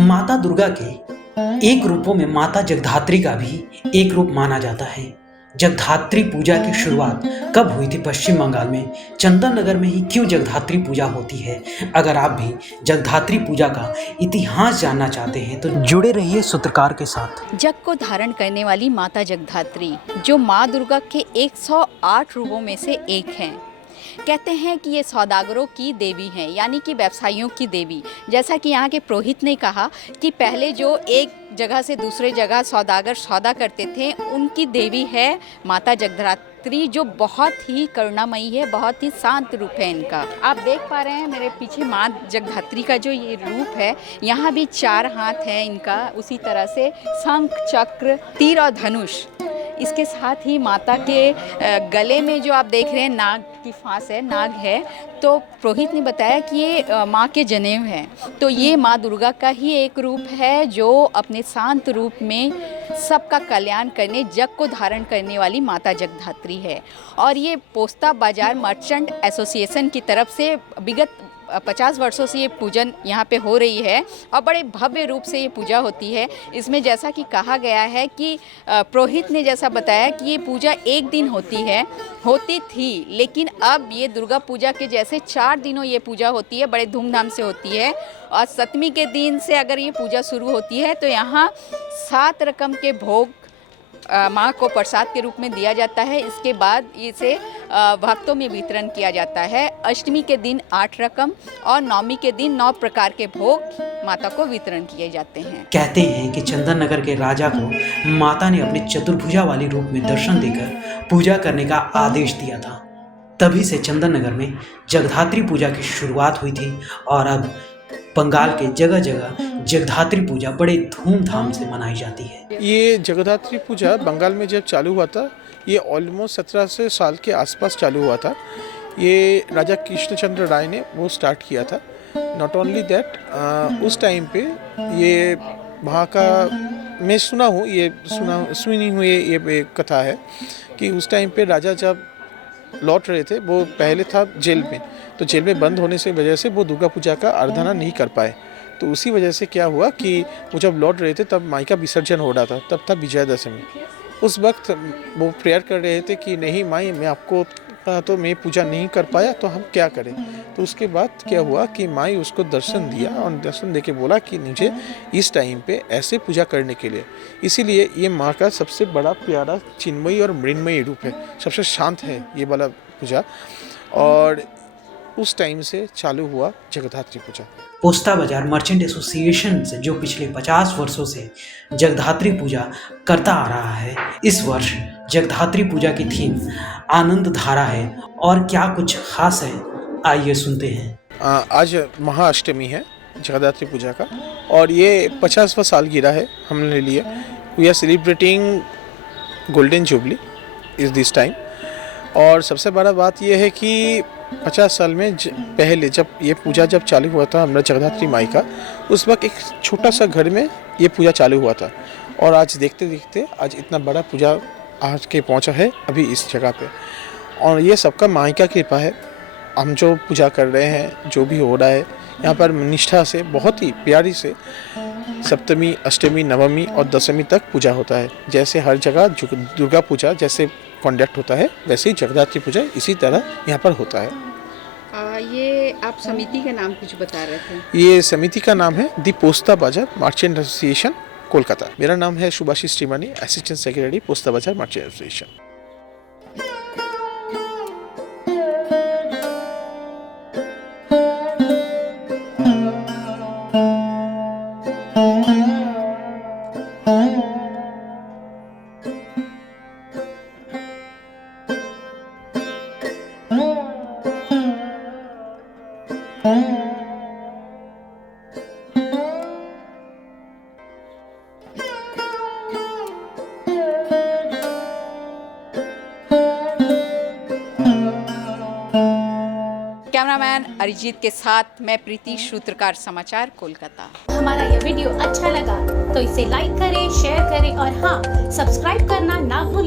माता दुर्गा के एक रूपों में माता जगधात्री का भी एक रूप माना जाता है। जगधात्री पूजा की शुरुआत कब हुई थी पश्चिम बंगाल में? चंदन नगर में ही क्यों जगधात्री पूजा होती है? अगर आप भी जगधात्री पूजा का इतिहास जानना चाहते हैं तो जुड़े रहिए सूत्रकार के साथ। जग को धारण करने वाली माता जगधात्री जो माँ दुर्गा के 108 रूपों में से एक हैं। कहते हैं कि ये सौदागरों की देवी हैं, यानी कि व्यवसायियों की देवी। जैसा कि यहाँ के पुरोहित ने कहा कि पहले जो एक जगह से दूसरे जगह सौदागर सौदा करते थे, उनकी देवी है माता जगधात्री, जो बहुत ही करुणामयी है, बहुत ही शांत रूप है इनका। आप देख पा रहे हैं मेरे पीछे माँ जगधात्री का जो ये रूप है, यहाँ भी 4 हाथ है इनका, उसी तरह से शंख, चक्र, तीर और धनुष। इसके साथ ही माता के गले में जो आप देख रहे हैं नाग की फांस है, नाग है, तो पुरोहित ने बताया कि ये माँ के जनेऊ हैं। तो ये माँ दुर्गा का ही एक रूप है जो अपने शांत रूप में सबका कल्याण करने, जग को धारण करने वाली माता जगधात्री है। और ये पोस्ता बाजार मर्चेंट एसोसिएशन की तरफ से विगत 50 वर्षों से ये पूजन यहाँ पे हो रही है और बड़े भव्य रूप से ये पूजा होती है। इसमें जैसा कि कहा गया है कि पुरोहित ने जैसा बताया कि ये पूजा एक दिन होती थी, लेकिन अब ये दुर्गा पूजा के जैसे 4 दिनों ये पूजा होती है, बड़े धूमधाम से होती है। और 7वीं के दिन से अगर ये पूजा शुरू होती है तो यहाँ 7 रकम के भोग माँ को प्रसाद के रूप में दिया जाता है। इसके बाद इसे भक्तों में वितरण किया जाता है। अष्टमी के दिन 8 रकम और नवमी के दिन 9 प्रकार के भोग माता को वितरण किए जाते हैं। कहते हैं कि चंदन नगर के राजा को माता ने अपने चतुर्भुजा वाली रूप में दर्शन देकर पूजा करने का आदेश दिया था। तभी से चंदन नगर में जगधात्री पूजा की शुरुआत हुई थी और अब बंगाल के जगह जगह जगधात्री पूजा बड़े धूमधाम से मनाई जाती है। ये जगधात्री पूजा बंगाल में जब चालू हुआ था, ये ऑलमोस्ट 1700 साल के आसपास चालू हुआ था। ये राजा कृष्णचंद्र राय ने वो स्टार्ट किया था। नॉट ओनली दैट, उस टाइम पे ये वहाँ का मैं सुनी हुई ये कथा है कि उस टाइम पे राजा जब लौट रहे थे, वो पहले था जेल में, तो जेल में बंद होने से वजह से वो दुर्गा पूजा का आराधना नहीं कर पाए। तो उसी वजह से क्या हुआ कि वो जब लौट रहे थे तब माई का विसर्जन हो रहा था, तब था विजयादशमी। उस वक्त वो प्रेयर कर रहे थे कि नहीं माई, मैं आपको तो मैं पूजा नहीं कर पाया, तो हम क्या करें। तो उसके बाद क्या हुआ कि माई उसको दर्शन दिया और दर्शन देके बोला कि मुझे इस टाइम पे ऐसे पूजा करने के लिए, इसीलिए ये माँ का सबसे बड़ा प्यारा चिन्मयी और मृण्मयी रूप है, सबसे शांत है ये वाला पूजा। और उस टाइम से चालू हुआ जगधात्री पूजा। पोस्ता बाजार मर्चेंट एसोसिएशन से जो पिछले 50 वर्षों से जगधात्री पूजा करता आ रहा है, इस वर्ष जगधात्री पूजा की थीम आनंद धारा है। और क्या कुछ खास है, आइए सुनते हैं। आज महाअष्टमी है जगधात्री पूजा का और ये 50वां सालगिरह है हमने लिए। We are celebrating golden jubilee इस दिस टाइम। और सबसे बड़ा बात यह है कि 50 साल में पहले जब ये पूजा जब चालू हुआ था हमारा जगधात्री माई का, उस वक्त एक छोटा सा घर में ये पूजा चालू हुआ था। और आज देखते देखते आज इतना बड़ा पूजा आज के पहुंचा है अभी इस जगह पे। और ये सबका माई का कृपा है। हम जो पूजा कर रहे हैं, जो भी हो रहा है यहाँ पर निष्ठा से, बहुत ही प्यारी से 7वीं, अष्टमी, नवमी और 10वीं तक पूजा होता है। जैसे हर जगह दुर्गा पूजा जैसे कंडक्ट होता है, वैसे ही जगधात्री पूजा इसी तरह यहाँ पर होता है। ये आप समिति का नाम कुछ बता रहे थे? ये समिति का नाम है दी पोस्ता बाजार मर्चेंट एसोसिएशन कोलकाता। मेरा नाम है सुभाषिष त्रिमानी, असिस्टेंट सेक्रेटरी पोस्ता बाजार मर्चेंट एसोसिएशन। कैमरामैन अरिजीत के साथ मैं प्रीति, सूत्रकार समाचार, कोलकाता। हमारा यह वीडियो अच्छा लगा तो इसे लाइक करें, शेयर करें और हाँ, सब्सक्राइब करना ना भूलें।